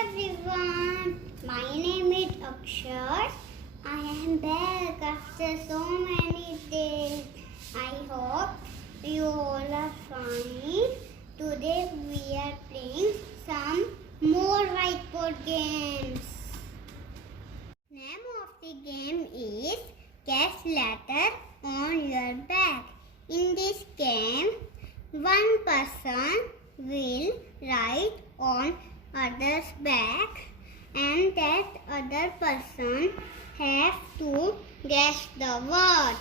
everyone, my name is Akshar. I am back after so many days. I hope you all are fine. Today we are playing some more whiteboard games. Name of the game is Guess Letter on Your Back. In this game, one person will write on other's back and that other person have to guess the word.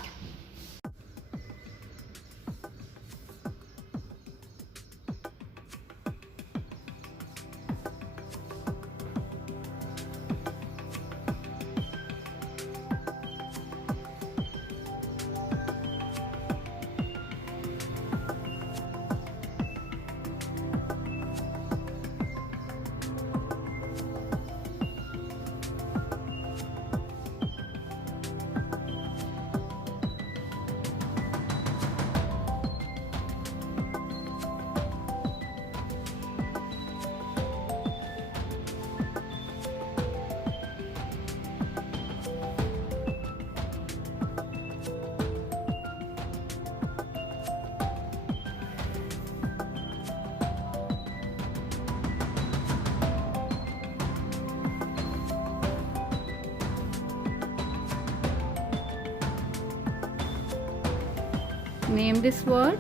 Name this word.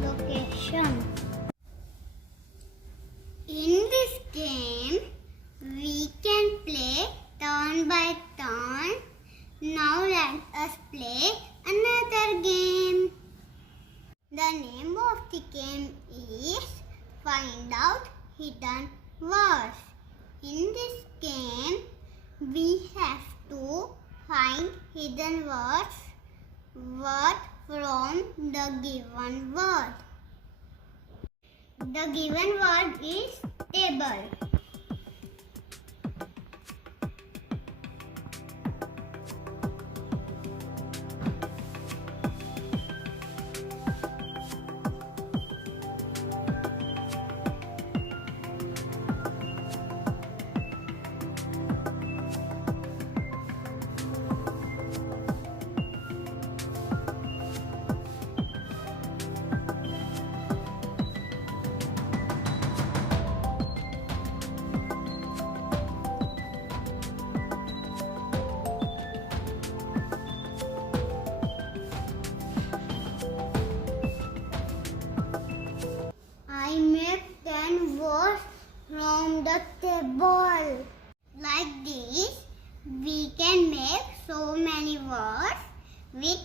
Location. In this game, we can play turn by turn. Now let us play another game. The name of the game is Find Out Hidden Words. In this game, we have to find hidden words from the given word. The given word is table. I make 10 words from the table. Like this, we can make so many words with